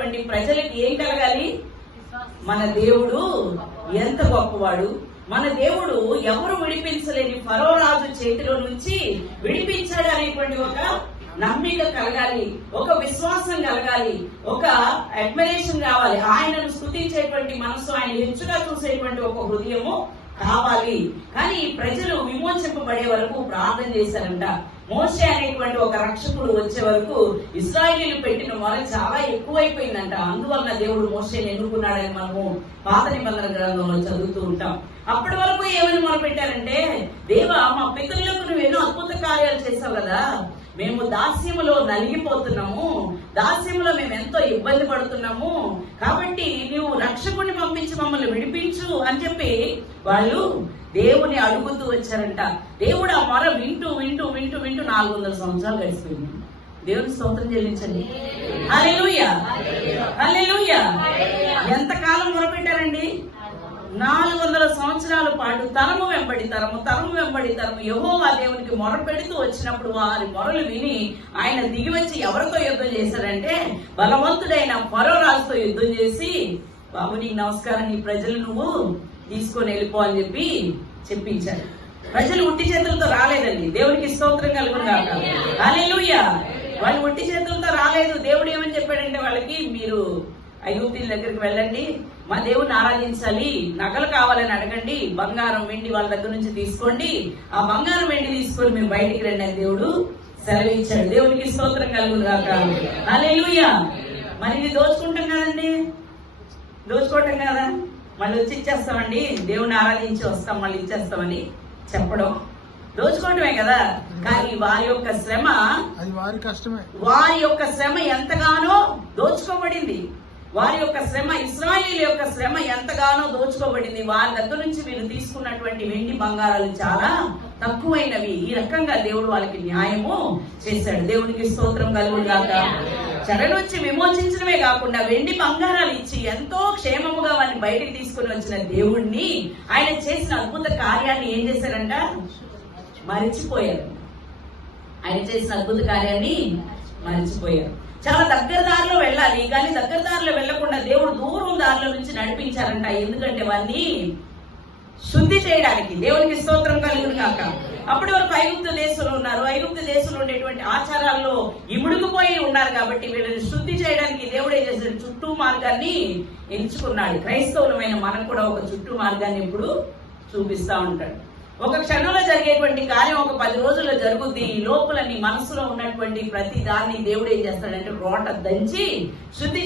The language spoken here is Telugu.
ఉన్నటువంటి ప్రజలకి ఏం కలగాలి? మన దేవుడు ఎంత గొప్పవాడు, మన దేవుడు ఎవరు విడిపించలేని ఫరో రాజు చేతిలో నుంచి విడిపించాడు అనేటువంటి ఒక నమ్మిక కలగాలి, ఒక విశ్వాసం కలగాలి, ఒక అడ్మిరేషన్ కావాలి. ఆయనను స్తుతించేటువంటి మనసు, ఆయన హెచ్చుగా చూసేటువంటి ఒక హృదయము కావాలి. కానీ ప్రజలు విమోచింపబడే వరకు ప్రార్థన చేశారంట. మోషే అనేటువంటి ఒక రక్షకుడు వచ్చే వరకు ఇశ్రాయేలీలు పెట్టిన మొర చాలా ఎక్కువైపోయిందంట. అందువల్ల దేవుడు మోషేని ఎన్నుకున్నాడని మనము పాత నిబంధన గ్రంథంలో చదువుతూ ఉంటాం. అప్పటి వరకు ఏమని మొర పెట్టారంటే, దేవా మా పితరులకు నువ్వు ఎన్నో అద్భుత కార్యాలు చేసావు కదా, మేము దాస్యములో నలిగిపోతున్నాము, దాస్యములో మేము ఎంతో ఇబ్బంది పడుతున్నాము, కాబట్టి నీవు రక్షకుడిని పంపించి మమ్మల్ని విడిపించు అని చెప్పి వాళ్ళు దేవుని అడుగుతూ వచ్చారంట. దేవుడు ఆ మొర వింటూ వింటూ వింటూ వింటూ 400 సంవత్సరాలు గడిచిపోయింది. దేవుని స్తోత్రం చెల్లించండి. హల్లెలూయా, హల్లెలూయా. ఎంతకాలం మొరపెట్టారండి? 400 సంవత్సరాల పాటు తరము వెంబడి తరము, తరము వెంబడి తరము యెహోవా దేవునికి మొర పెడుతూ వచ్చినప్పుడు వారి మొరలు విని ఆయన దిగి వచ్చి ఎవరితో యుద్ధం చేశాడంటే, బలవంతుడైన ఫరో రాజుతో యుద్ధం చేసి, బాబు నీకు నమస్కారం, నీ ప్రజలు నువ్వు తీసుకొని వెళ్ళిపో అని చెప్పి చెప్పించాడు. ప్రజలు ఉట్టి చేతులతో రాలేదండి. దేవునికి స్తోత్రం కలుగును గాక. హల్లెలూయా. వాళ్ళు ఉట్టి చేతులతో రాలేదు. దేవుడు ఏమని చెప్పాడంటే వాళ్ళకి, మీరు ఐగుప్తీయుల దగ్గరికి వెళ్ళండి, మా దేవుని ఆరాధించాలి, నగలు కావాలని అడగండి, బంగారం వెండి వాళ్ళ దగ్గర నుంచి తీసుకోండి, ఆ బంగారం వెండి తీసుకొని మీరు బయటికి రండి అని దేవుడు సెలవిచ్చాడు. దేవునికి స్తోత్రం కలుగును గాక. హల్లెలూయా. మరి ఇది దోచుకుంటాం కదండి, దోచుకోవటం కదా, మళ్ళీ వచ్చి ఇచ్చేస్తామండి, దేవుని ఆరాధించి వస్తాం మళ్ళీ ఇచ్చేస్తామని చెప్పడం దోచుకోవటమే కదా. కానీ వారి యొక్క శ్రమ, అది వారి కష్టమే. వారి యొక్క శ్రమ ఎంతగానో దోచుకోబడింది. వారి యొక్క శ్రమ, ఇశ్రాయేలీయుల యొక్క శ్రమ ఎంతగానో దోచుకోబడింది. వారి దగ్గర నుంచి వీళ్ళు తీసుకున్నటువంటి వెండి బంగారాలు చాలా తక్కువైనవి. ఈ రకంగా దేవుడు వాళ్ళకి న్యాయము చేశాడు. దేవునికి స్తోత్రం కలుగును గాక. చెర నుంచి విమోచించడమే కాకుండా వెండి బంగారాలు ఇచ్చి ఎంతో క్షేమముగా వారిని బయటికి తీసుకుని వచ్చిన దేవుణ్ణి, ఆయన చేసిన అద్భుత కార్యాన్ని ఏం చేశారంట? మరిచిపోయారు. ఆయన చేసిన అద్భుత కార్యాన్ని మరిచిపోయారు. చాలా దగ్గర దారిలో వెళ్ళాలి, కానీ దగ్గర దారిలో వెళ్లకుండా దేవుడు దూరం దారిలో నుంచి నడిపించారంట. ఎందుకంటే వారిని శుద్ధి చేయడానికి. దేవునికి స్తోత్రం కలుగును కాక. అప్పటి వరకు ఐగుప్తు దేశంలో ఉన్నారు. ఐగుప్తు దేశంలో ఉండేటువంటి ఆచారాల్లో ఇముడుకుపోయి ఉన్నారు కాబట్టి వీళ్ళని శుద్ధి చేయడానికి దేవుడు ఏం చేశాడు? చుట్టూ మార్గాన్ని ఎంచుకున్నాడు. క్రైస్తవులమైన మనకు కూడా ఒక చుట్టూ మార్గాన్ని ఇప్పుడు చూపిస్తా ఉంటాడు. ఒక క్షణంలో జరిగేటువంటి కార్యం ఒక 10 రోజుల్లో జరుగుద్ది. ఈ లోపల నీ మనసులో ఉన్నటువంటి ప్రతి దాన్ని దేవుడు ఏం చేస్తాడంటే రోట దంచి శుద్ధి